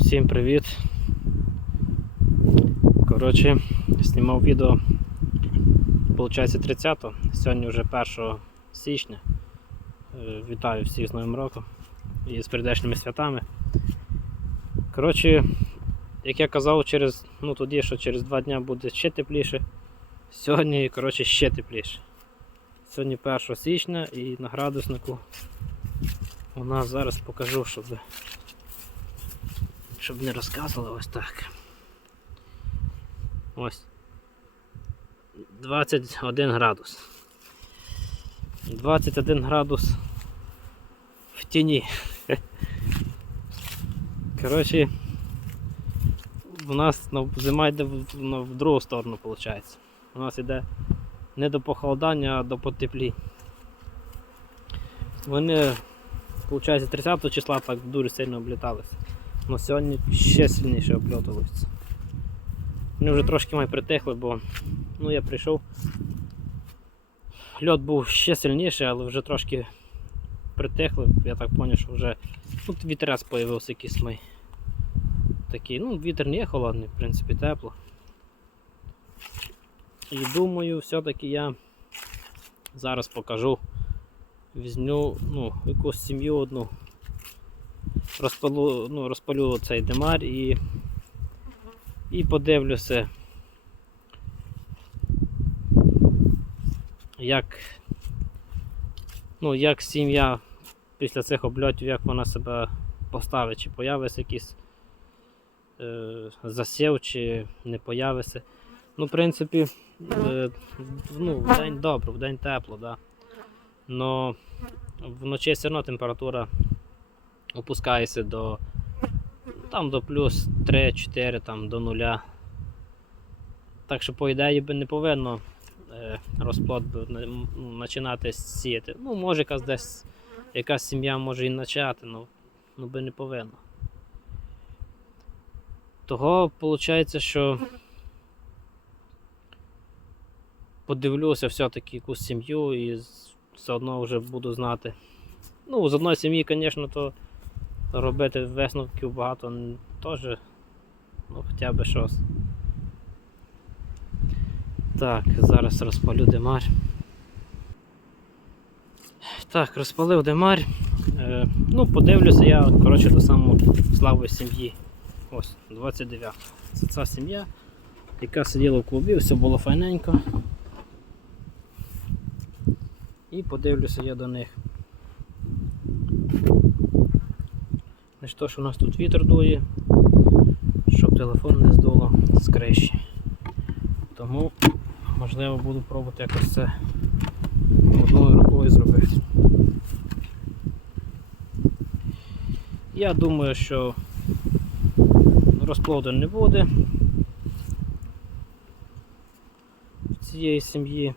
Всім привіт. Коротше, знімав відео, виходить 30 сьогодні вже 1 січня. Е, Вітаю всіх з Новим роком і з прийдешніми святами. Коротше, як я казав, через, ну тоді, що через 2 дні буде ще тепліше. Сьогодні, коротше, ще тепліше. Сьогодні 1 січня і на градуснику у нас зараз покажу, щоб щоб не розказували ось так. Ось 21 градус. 21 градус в тіні. Коротше, у нас зима йде в, другу сторону, виходить. У нас йде не до похолодання, а до потеплінь. Вони, виходить, 30 числа так дуже сильно обліталися. Но сьогодні ще сильніше обльотувалися. Вони вже трошки май притихли, бо ну, я прийшов. Льот був ще сильніший, але вже трошки притихли. Я так зрозумів, що вже ну, вітерець з'явився якийсь май. Такий, ну, вітер не є холодний, в принципі, тепло. І думаю, все-таки я зараз покажу. Візьму ну, якусь сім'ю одну розпалю, ну, розпалю цей демар і, і подивлюся, як, ну, як сім'я після цих обльотів, як вона себе поставить, чи появиться якийсь е, засів, чи не появиться. Ну, в принципі, е, ну, в день добре, в день тепло, да. Но вночі все одно температура опускається до там до плюс 3-4 там до нуля. Так що, по ідеї би не повинно е, розплод починати сіяти. Ну, може якась десь якась сім'я може і почати, ну, ну би не повинно. Того виходить, що подивлюся все-таки якусь сім'ю і все одно вже буду знати. Ну, з одної сім'ї, звісно, то робити висновків багато теж, ну, хоча б щось. Так, зараз розпалю димар. Так, розпалив димар. Е, ну, подивлюся я, коротше, до самої славої сім'ї. Ось, 29. Це ця сім'я, яка сиділа в клубі, все було файненько. І подивлюся я до них. Ж то, що у нас тут вітер дує, щоб телефон не здуло з криші. Тому, можливо, буду пробувати якось це одною рукою зробити. Я думаю, що розплоду не буде в цієї сім'ї.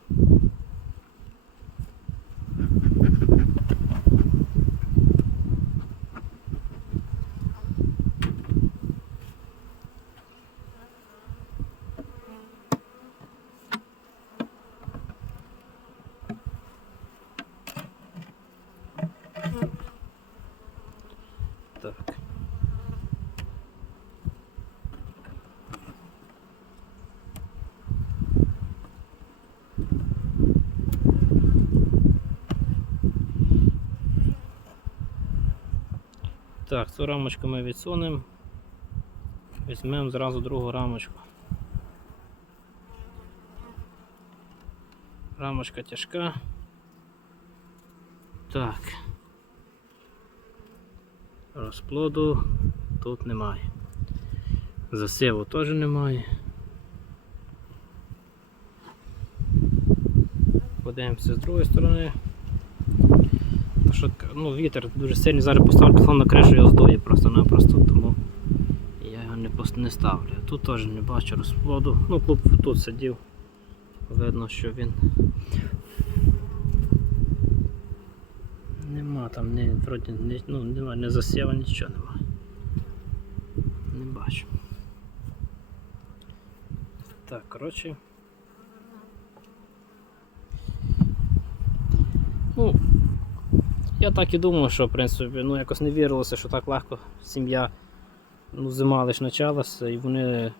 Так. Так, цю рамочку ми відсунемо. Візьмемо зразу другу рамочку. Рамочка тяжка. Так. Розплоду тут немає. Засіву теж немає. Подивимося з другої сторони. Що, ну, вітер дуже сильний, зараз поставлю телефон на кришу його здує просто-напросто, тому я його не, не ставлю. Тут теж не бачу розплоду. Ну, клуб тут сидів. Видно, що він. Нема там ні, вроді, ні, ну, нема, не засіва, нічого нема. Не бачу. Так, коротше. Ну, я так і думав, що в принципі, ну якось не вірилося, що так легко сім'я ну, зима лише почалася і вони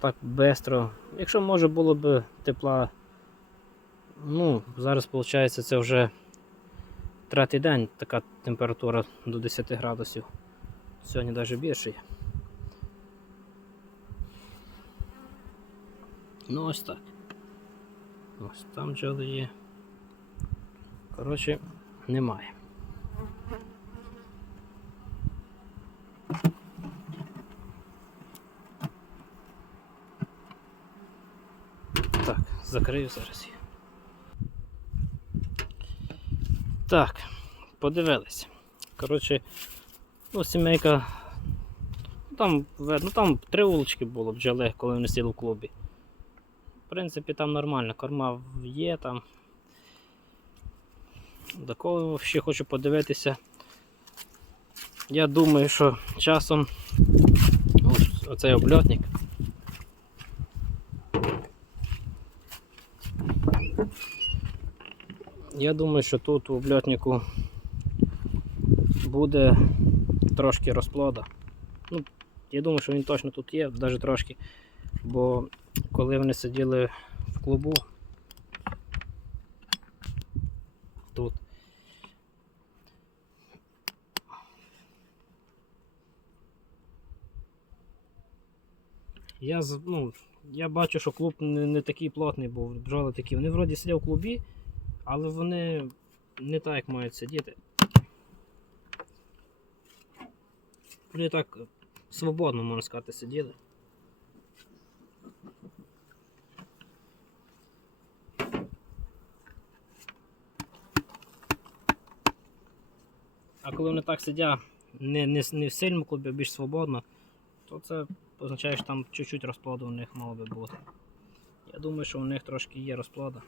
так швидко. Якщо може було б тепла, ну, зараз виходить це вже третій день така температура до 10 градусів. Сьогодні навіть більше є. Ну ось так. Ось там бджоли є. Коротше, немає. Так, закрию зараз. Так, подивилися. Коротше, ну, сімейка. ну, Там, видно, там три вулички було бджоли, коли вони сіли в клубі. В принципі, там нормально, корма є там. До кого ще хочу подивитися. Я думаю, що часом ось оцей обльотник. Я думаю, що тут у обльотнику буде трошки розплода. Ну, я думаю, що він точно тут є, навіть трошки. Бо коли вони сиділи в клубу тут. Я, ну, я бачу, що клуб не, не такий плотний був, бджоли такі. Вони вроді сидять в клубі, але вони не так як мають сидіти. Вони так свободно, можна сказати, сиділи. А коли вони так сидять не, не, не в сильному клубі, а більш свободно, то це означає, що там чуть-чуть розплоду у них мало би бути. Я думаю, що у них трошки є розплода.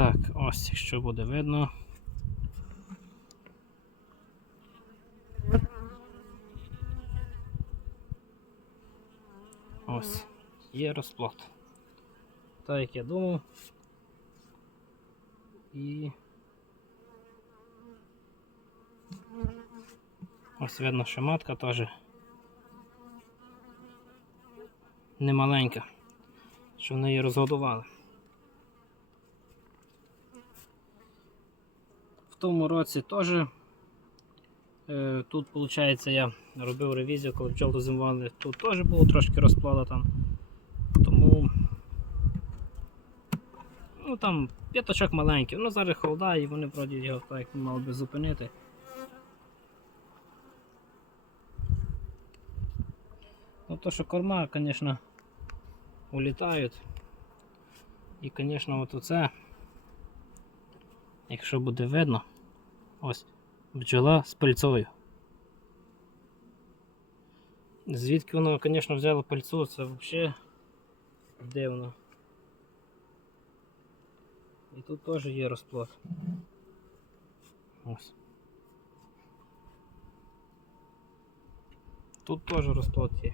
Так, ось, якщо буде видно. Ось, є розплод. Так як я думав. І. Ось видно, що матка теж немаленька, що в неї розгодували. Тому році теж е, тут, виходить, я робив ревізію, коли бджоли зимували, тут теж було трошки розплода там. Тому ну там п'яточок маленький, ну зараз холода і вони вроді його так мали би зупинити. Ну то, що корма, звісно, улітають. І, звісно, от оце, якщо буде видно, ось бджола з пальцою. Звідки воно, звісно, взяло пальцу, це взагалі дивно. І тут теж є розплод. Ось. Тут теж розплод є.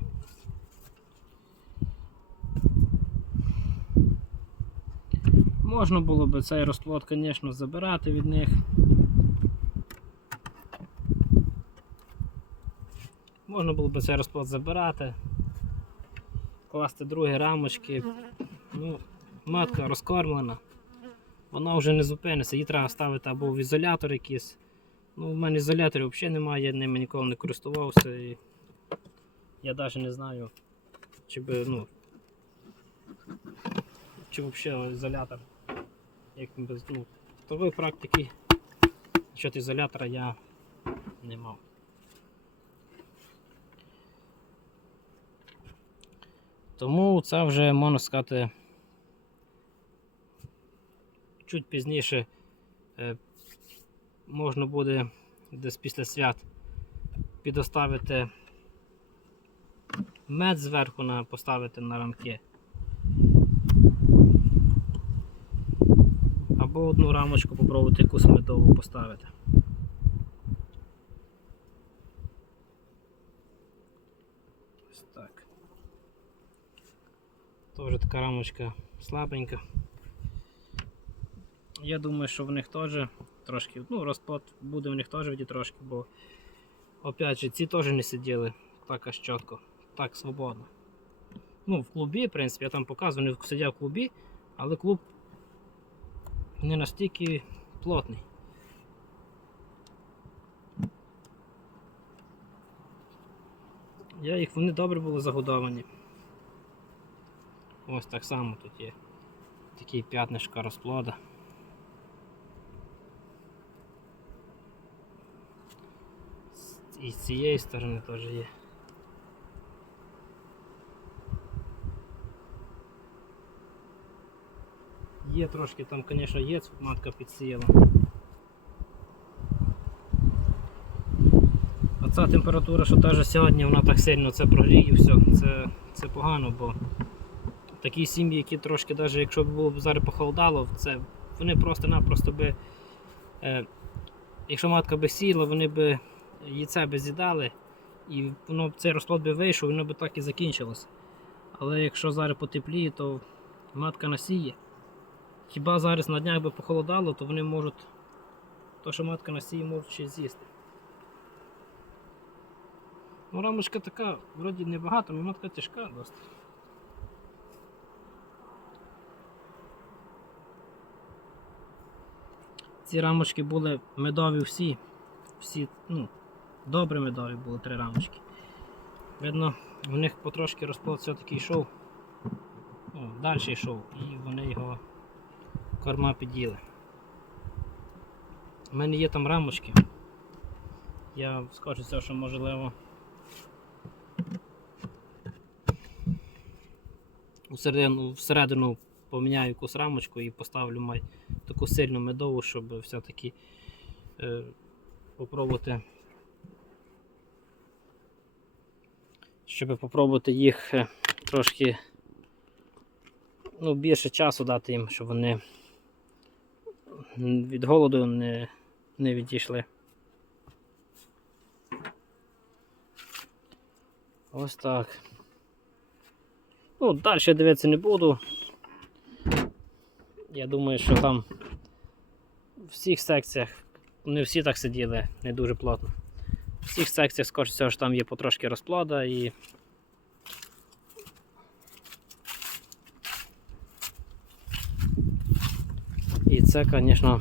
Можна було би цей розплод, звісно, забирати від них. Можна було би цей розплод забирати, класти другі рамочки. Ну, матка розкормлена, вона вже не зупиниться, її треба ставити або в ізолятор якийсь. Ну, в мене ізоляторів взагалі немає, я ними ніколи не користувався. І я навіть не знаю, чи би, ну, чи взагалі ізолятор. Як без, ну, такої практики щодо ізолятора я не мав. Тому це вже можна сказати чуть пізніше е, можна буде десь після свят підоставити мед зверху на, поставити на рамки. Або одну рамочку попробувати якусь медову поставити. Ось так. Теж така рамочка слабенька. Я думаю, що в них теж трошки, ну, розплод буде в них теж віді трошки, бо опять же, ці теж не сиділи так аж чітко, так свободно. Ну, в клубі, в принципі, я там показував, вони сидять в клубі, але клуб не настільки плотний. Я їх, вони добре були загодовані. Ось так само тут є такі п'ятнишка розплода. І з цієї сторони теж є. Є трошки там, звісно, є, матка підсіяла. Оця температура, що навіть сьогодні вона так сильно це прогріє, все, це, це погано, бо такі сім'ї, які трошки, навіть якщо б було б зараз похолодало, це, вони просто-напросто би, е, якщо матка би сіяла, вони би яйце би з'їдали, і воно, б- цей розплод би вийшов, воно би так і закінчилося. Але якщо зараз потепліє, то матка насіє. Хіба зараз на днях би похолодало, то вони можуть, то що матка насіє, можуть ще з'їсти. Ну, рамочка така, вроді небагато, але матка тяжка досить. Ці рамочки були медові всі. Всі, ну, добре медові були три рамочки. Видно, в них потрошки розплод все-таки йшов. Ну, далі йшов, і вони його корма під'їли. У мене є там рамочки. Я скажу це, що можливо. Всередину, всередину поміняю якусь рамочку і поставлю май таку сильну медову, щоб все-таки е, попробувати. Щоб попробувати їх е, трошки ну, більше часу дати їм, щоб вони від голоду не, не відійшли. Ось так. Ну, далі дивитися не буду. Я думаю, що там в всіх секціях, не всі так сиділи, не дуже плотно. В всіх секціях, скоріше що там є потрошки розплода і. І звісно,